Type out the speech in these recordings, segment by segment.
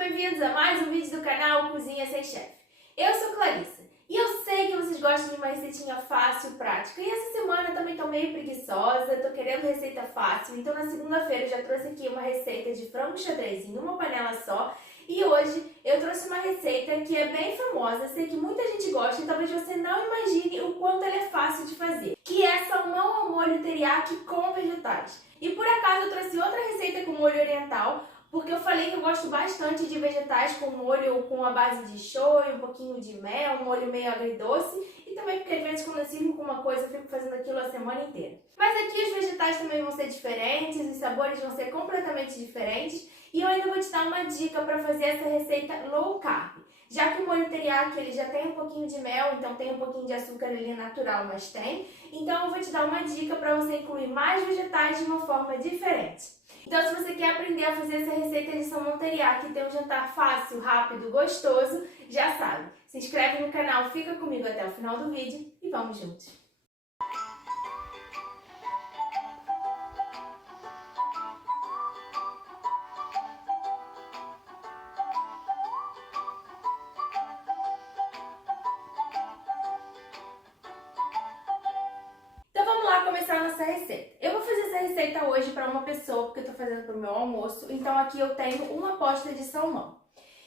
bem-vindos a mais um vídeo do canal Cozinha Sem Chefe. Eu sou Clarissa e eu sei que vocês gostam de uma receitinha fácil, prática. E essa semana eu também tô meio preguiçosa, tô querendo receita fácil. Então na segunda-feira eu já trouxe aqui uma receita de frango xadrez em uma panela só. E hoje eu trouxe uma receita que é bem famosa, sei que muita gente gosta e talvez você não imagine o quanto ela é fácil de fazer. Que é salmão ao molho teriyaki com vegetais. E por acaso eu trouxe outra receita com molho oriental, porque eu falei que eu gosto bastante de vegetais com molho com a base de shoyu, um pouquinho de mel, um molho meio agridoce, e também porque às vezes quando eu sirvo com uma coisa eu fico fazendo aquilo a semana inteira. Mas aqui os vegetais também vão ser diferentes, os sabores vão ser completamente diferentes, e eu ainda vou te dar uma dica para fazer essa receita low carb. Já que o molho teriyaki ele já tem um pouquinho de mel, então tem um pouquinho de açúcar ali natural, mas tem. Então eu vou te dar uma dica para você incluir mais vegetais de uma forma diferente. Então se você quer aprender a fazer essa receita de salmão teriyaki e ter um jantar fácil, rápido, gostoso, já sabe. Se inscreve no canal, fica comigo até o final do vídeo e vamos juntos! Começar a nossa receita. Eu vou fazer essa receita hoje para uma pessoa, porque eu tô fazendo para o meu almoço, então aqui eu tenho uma posta de salmão.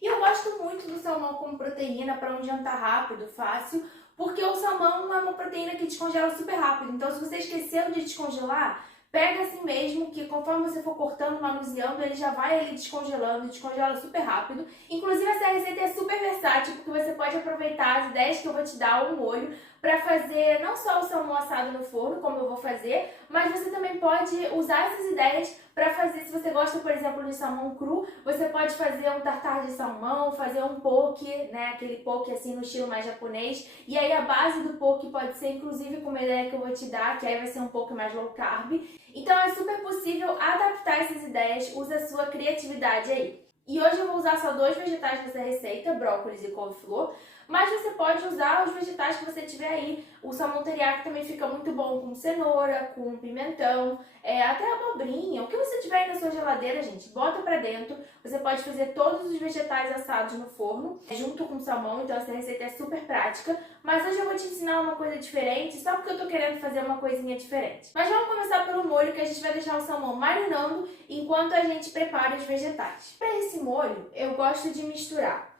E eu gosto muito do salmão como proteína para um jantar rápido, fácil, porque o salmão é uma proteína que descongela super rápido, então se você esqueceu de descongelar, pega assim mesmo, que conforme você for cortando, manuseando, ele já vai ali descongelando, descongela super rápido. Inclusive essa receita é super versátil, porque você pode aproveitar as ideias que eu vou te dar ao molho para fazer não só o salmão assado no forno, como eu vou fazer, mas você também pode usar essas ideias para fazer, se você gosta, por exemplo, de salmão cru, você pode fazer um tartar de salmão, fazer um poke, né, aquele poke assim no estilo mais japonês, e aí a base do poke pode ser inclusive com uma ideia que eu vou te dar, que aí vai ser um pouco mais low carb. Então é super possível adaptar essas ideias, usa a sua criatividade aí. E hoje eu vou usar só 2 vegetais nessa receita, brócolis e couve-flor, mas você pode usar os vegetais que você tiver aí. O salmão teriyaki também fica muito bom com cenoura, com pimentão, até abobrinha, o que você tiver aí na sua geladeira, gente, bota pra dentro. Você pode fazer todos os vegetais assados no forno, junto com o salmão, então essa receita é super prática. Mas hoje eu vou te ensinar uma coisa diferente, só porque eu tô querendo fazer uma coisinha diferente. Mas vamos começar pelo molho, que a gente vai deixar o salmão marinando enquanto a gente prepara os vegetais. Para esse molho, eu gosto de misturar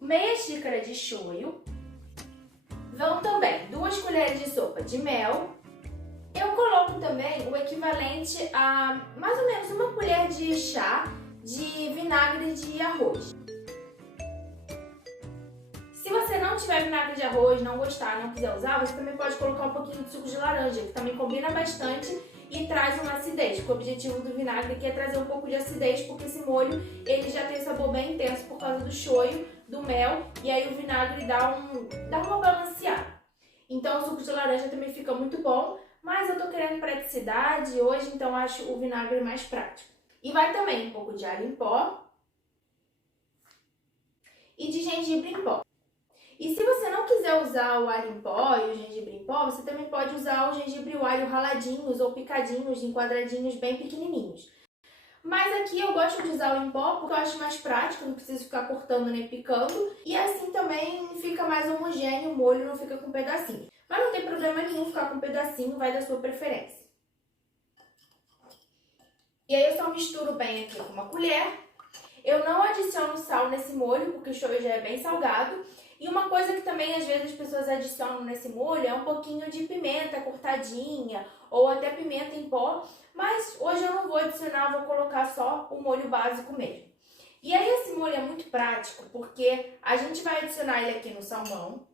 meia xícara de shoyu, vão também 2 colheres de sopa de mel. Eu coloco também o equivalente a mais ou menos 1 colher de chá de vinagre de arroz. Se você não tiver vinagre de arroz, não gostar, não quiser usar, você também pode colocar um pouquinho de suco de laranja, que também combina bastante e traz uma acidez, porque o objetivo do vinagre aqui é trazer um pouco de acidez, porque esse molho ele já tem sabor bem intenso por causa do shoyu, do mel, e aí o vinagre dá uma balanceada. Então o suco de laranja também fica muito bom, mas eu tô querendo praticidade hoje, então acho o vinagre mais prático. E vai também um pouco de alho em pó e de gengibre em pó. E se você não quiser usar o alho em pó e o gengibre em pó, você também pode usar o gengibre e o alho raladinhos ou picadinhos em quadradinhos bem pequenininhos. Mas aqui eu gosto de usar o em pó porque eu acho mais prático, não preciso ficar cortando nem picando. E assim também fica mais homogêneo, o molho não fica com pedacinho. Mas não tem problema nenhum ficar com pedacinho, vai da sua preferência. E aí eu só misturo bem aqui com uma colher. Eu não adiciono sal nesse molho porque o shoyu já é bem salgado. E uma coisa que também às vezes as pessoas adicionam nesse molho é um pouquinho de pimenta cortadinha ou até pimenta em pó, mas hoje eu não vou adicionar, vou colocar só o molho básico mesmo. E aí esse molho é muito prático porque a gente vai adicionar ele aqui no salmão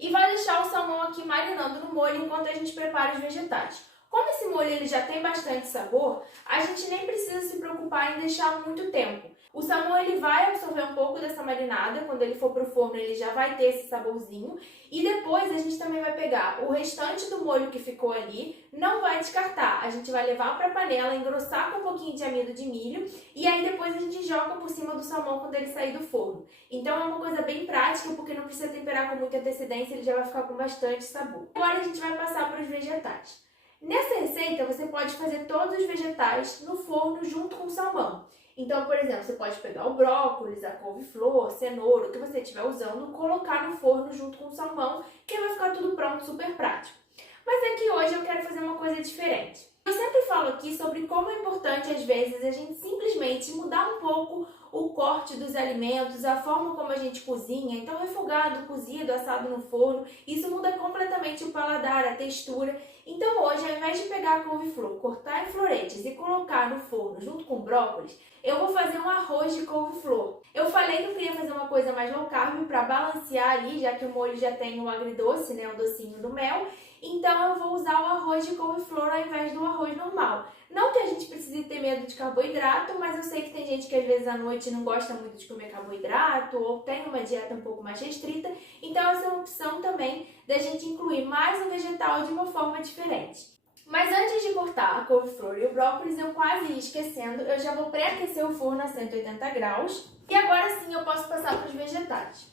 e vai deixar o salmão aqui marinando no molho enquanto a gente prepara os vegetais. Como esse molho ele já tem bastante sabor, a gente nem precisa se preocupar em deixar muito tempo. O salmão ele vai absorver um pouco dessa marinada, quando ele for pro forno ele já vai ter esse saborzinho. E depois a gente também vai pegar o restante do molho que ficou ali, não vai descartar. A gente vai levar para a panela, engrossar com um pouquinho de amido de milho e aí depois a gente joga por cima do salmão quando ele sair do forno. Então é uma coisa bem prática porque não precisa temperar com muita antecedência, ele já vai ficar com bastante sabor. Agora a gente vai passar para os vegetais. Nessa receita, você pode fazer todos os vegetais no forno junto com o salmão. Então, por exemplo, você pode pegar o brócolis, a couve-flor, cenoura, o que você estiver usando, colocar no forno junto com o salmão, que vai ficar tudo pronto, super prático. Mas aqui hoje eu quero fazer uma coisa diferente. Eu sempre falo aqui sobre como é importante, às vezes, a gente simplesmente mudar um pouco o corte dos alimentos, a forma como a gente cozinha. Então, refogado, cozido, assado no forno, isso muda completamente o paladar, a textura. Então, hoje, ao invés de pegar a couve-flor, cortar em floretes e colocar no forno junto com brócolis, eu vou fazer um arroz de couve-flor. Eu falei que eu queria fazer uma coisa mais low carb para balancear ali, já que o molho já tem o agridoce, né, o docinho do mel. Então, eu vou usar o arroz de couve-flor ao invés do arroz normal. Não que a gente precise ter medo de carboidrato, mas eu sei que tem gente que às vezes à noite não gosta muito de comer carboidrato ou tem uma dieta um pouco mais restrita. Então, essa é uma opção também da gente incluir mais um vegetal de uma forma diferente. Mas antes de cortar a couve-flor e o brócolis, eu quase ia esquecendo, eu já vou pré-aquecer o forno a 180 graus. E agora sim eu posso passar para os vegetais.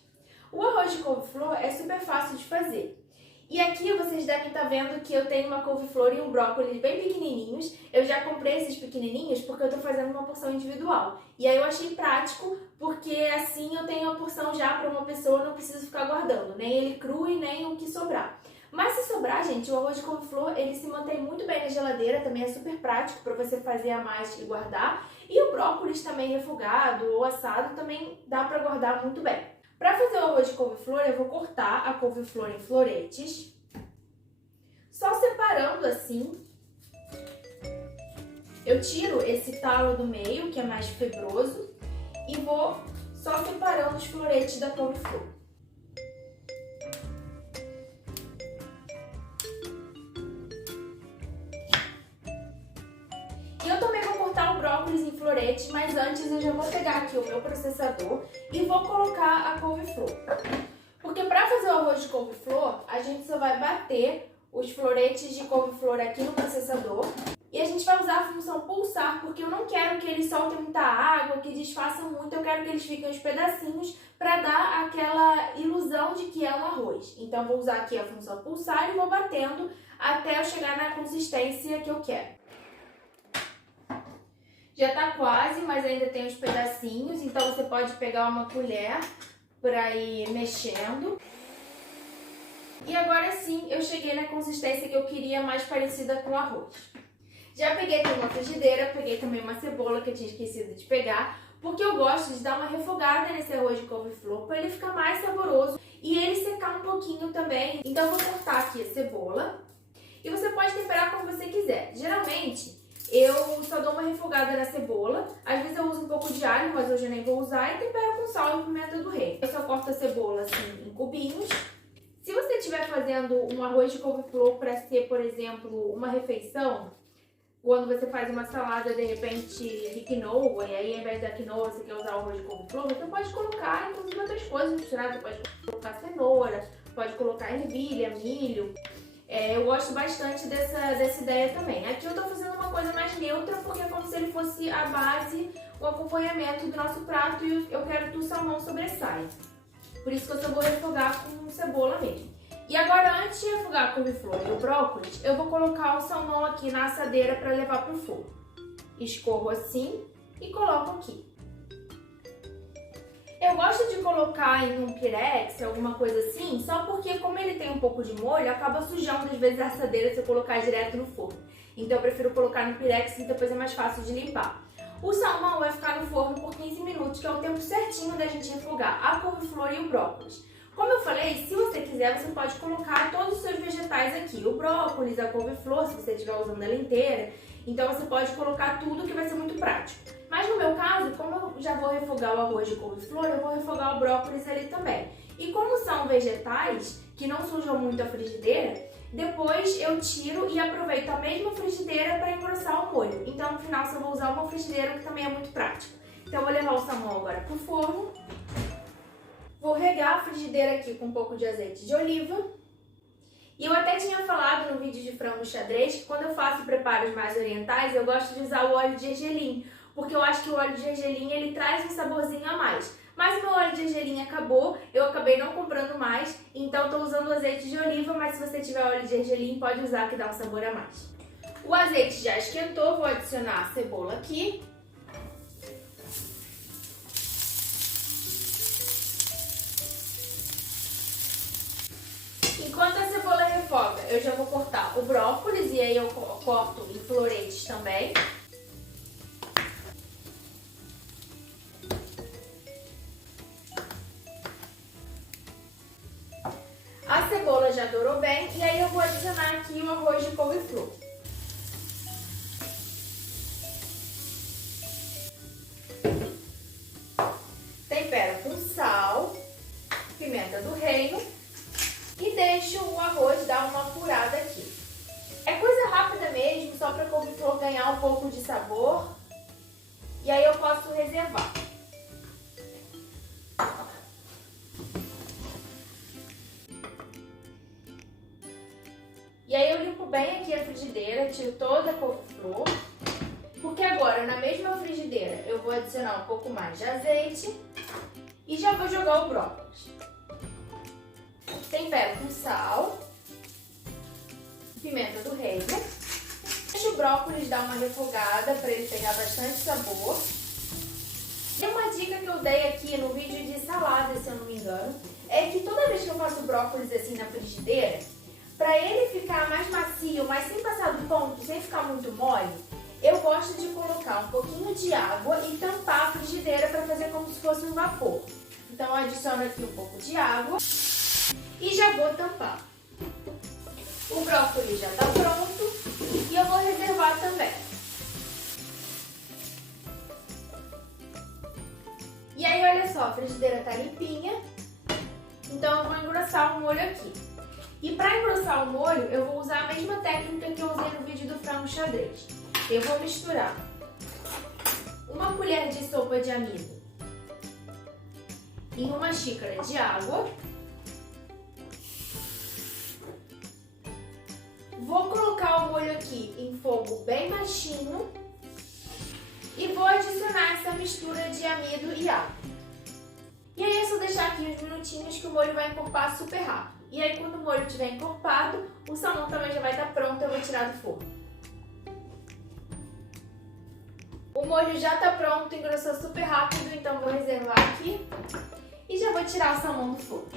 O arroz de couve-flor é super fácil de fazer. E aqui vocês devem estar vendo que eu tenho uma couve-flor e um brócolis bem pequenininhos. Eu já comprei esses pequenininhos porque eu estou fazendo uma porção individual. E aí eu achei prático porque assim eu tenho a porção já para uma pessoa, não preciso ficar guardando, nem ele cru e nem o que sobrar. Mas se sobrar, gente, o arroz de couve-flor ele se mantém muito bem na geladeira, também é super prático para você fazer a mais e guardar. E o brócolis também refogado ou assado também dá para guardar muito bem. Para fazer o arroz de couve-flor, eu vou cortar a couve-flor em floretes, só separando assim. Eu tiro esse talo do meio, que é mais fibroso, e vou só separando os floretes da couve-flor. E eu também vou cortar o brócolis em floretes, mas antes eu já vou pegar aqui o meu processador e vou colocar a couve-flor. Porque para fazer o arroz de couve-flor, a gente só vai bater os floretes de couve-flor aqui no processador. E a gente vai usar a função pulsar, porque eu não quero que eles soltem muita água, que desfaçam muito, eu quero que eles fiquem os pedacinhos para dar aquela ilusão de que é um arroz. Então eu vou usar aqui a função pulsar e vou batendo até eu chegar na consistência que eu quero. Já tá quase, mas ainda tem os pedacinhos, então você pode pegar uma colher para ir mexendo. E agora sim, eu cheguei na consistência que eu queria, mais parecida com arroz. Já peguei aqui uma frigideira, peguei também uma cebola que eu tinha esquecido de pegar, porque eu gosto de dar uma refogada nesse arroz de couve-flor para ele ficar mais saboroso e ele secar um pouquinho também. Então eu vou cortar aqui a cebola e você pode temperar como você quiser. Geralmente, eu só dou uma refogada na cebola, às vezes eu uso um pouco de alho, mas hoje eu nem vou usar, e tempero com sal e pimenta do reino. Eu só corto a cebola assim em cubinhos. Se você estiver fazendo um arroz de couve-flor para ser, por exemplo, uma refeição, quando você faz uma salada, de repente, de quinoa, e aí ao invés da quinoa você quer usar o arroz de couve-flor, você pode colocar, inclusive, outras coisas misturadas. Você pode colocar cenoura, pode colocar ervilha, milho. Eu gosto bastante dessa ideia também. Aqui eu tô fazendo uma coisa mais neutra, porque é como se ele fosse a base, o acompanhamento do nosso prato, e eu quero que o salmão sobressaia. Por isso que eu só vou refogar com cebola mesmo. E agora, antes de refogar a couve-flor e o brócolis, eu vou colocar o salmão aqui na assadeira para levar pro fogo. Escorro assim e coloco aqui. Eu gosto de colocar em um pirex, alguma coisa assim, só porque como ele tem um pouco de molho, acaba sujando às vezes a assadeira se eu colocar direto no forno. Então eu prefiro colocar no pirex e depois é mais fácil de limpar. O salmão vai ficar no forno por 15 minutos, que é o tempo certinho da gente refogar a couve-flor e o brócolis. Como eu falei, se você quiser, você pode colocar todos os seus vegetais aqui. O brócolis, a couve-flor, se você estiver usando ela inteira. Então você pode colocar tudo, que vai ser muito prático. Mas no meu caso, como eu já vou refogar o arroz de couve-flor, eu vou refogar o brócolis ali também. E como são vegetais que não sujam muito a frigideira, depois eu tiro e aproveito a mesma frigideira para engrossar o molho. Então no final eu vou usar uma frigideira, que também é muito prático. Então eu vou levar o salmão agora pro forno. Vou regar a frigideira aqui com um pouco de azeite de oliva. E eu até tinha falado no vídeo de frango xadrez que quando eu faço preparos mais orientais, eu gosto de usar o óleo de gergelim, porque eu acho que o óleo de gergelim ele traz um saborzinho a mais. Mas meu óleo de gergelim acabou, eu acabei não comprando mais, então estou usando o azeite de oliva, mas se você tiver óleo de gergelim, pode usar que dá um sabor a mais. O azeite já esquentou, vou adicionar a cebola aqui. Enquanto a cebola refoga, eu já vou cortar o brócolis e aí eu corto em floretes também. A cebola já dourou bem e aí eu vou adicionar aqui o arroz de couve-flor. Tempero com sal, pimenta do reino e deixo o arroz dar uma apurada aqui. É coisa rápida mesmo, só para a couve-flor ganhar um pouco de sabor e aí eu posso reservar. E aí eu limpo bem aqui a frigideira, tiro toda a couve-flor, porque agora na mesma frigideira eu vou adicionar um pouco mais de azeite e já vou jogar o brócolis. Tempero com sal, pimenta do reino, deixo o brócolis dar uma refogada para ele pegar bastante sabor. E uma dica que eu dei aqui no vídeo de salada, se eu não me engano, é que toda vez que eu faço brócolis assim na frigideira, para ele ficar mais macio, mas sem passar do ponto, sem ficar muito mole, eu gosto de colocar um pouquinho de água e tampar a frigideira para fazer como se fosse um vapor. Então eu adiciono aqui um pouco de água e já vou tampar. O brócolis já está pronto e eu vou reservar também. E aí olha só, a frigideira está limpinha, então eu vou engrossar o molho aqui. E para engrossar o molho, eu vou usar a mesma técnica que eu usei no vídeo do frango xadrez. Eu vou misturar uma colher de sopa de amido em uma xícara de água. Vou colocar o molho aqui em fogo bem baixinho e vou adicionar essa mistura de amido e água. E aí é só deixar aqui uns minutinhos que o molho vai encorpar super rápido. E aí quando o molho estiver encorpado, o salmão também já vai estar pronto, eu vou tirar do forno. O molho já está pronto, engrossou super rápido, então vou reservar aqui e já vou tirar o salmão do forno.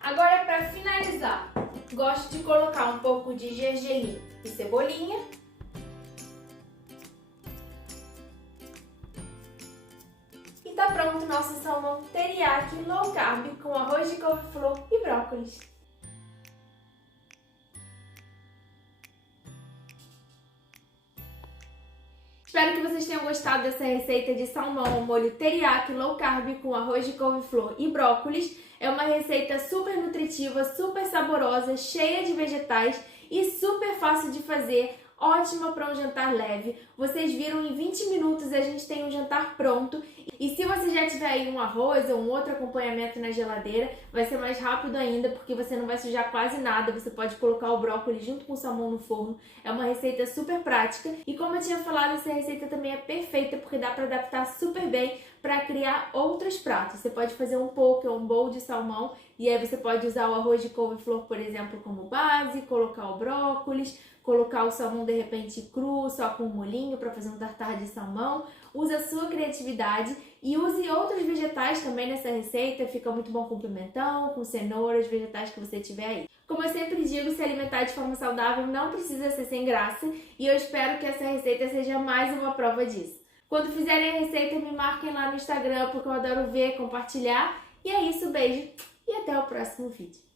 Agora, para finalizar, gosto de colocar um pouco de gergelim e cebolinha. E tá pronto o nosso salmão teriyaki low carb com arroz de couve-flor e brócolis. Espero que vocês tenham gostado dessa receita de salmão ao molho teriyaki low carb com arroz de couve-flor e brócolis. É uma receita super nutritiva, super saborosa, cheia de vegetais e super fácil de fazer. Ótima para um jantar leve. Vocês viram, em 20 minutos a gente tem um jantar pronto. E se você já tiver aí um arroz ou um outro acompanhamento na geladeira, vai ser mais rápido ainda, porque você não vai sujar quase nada. Você pode colocar o brócolis junto com o salmão no forno. É uma receita super prática. E como eu tinha falado, essa receita também é perfeita, porque dá para adaptar super bem para criar outros pratos. Você pode fazer um poke ou um bowl de salmão, e aí você pode usar o arroz de couve-flor, por exemplo, como base, colocar o brócolis, colocar o salmão de repente cru, só com um molhinho para fazer um tartar de salmão. Use a sua criatividade e use outros vegetais também nessa receita. Fica muito bom com pimentão, com cenouras, vegetais que você tiver aí. Como eu sempre digo, se alimentar de forma saudável não precisa ser sem graça, e eu espero que essa receita seja mais uma prova disso. Quando fizerem a receita, me marquem lá no Instagram, porque eu adoro ver, compartilhar. E é isso, beijo e até o próximo vídeo.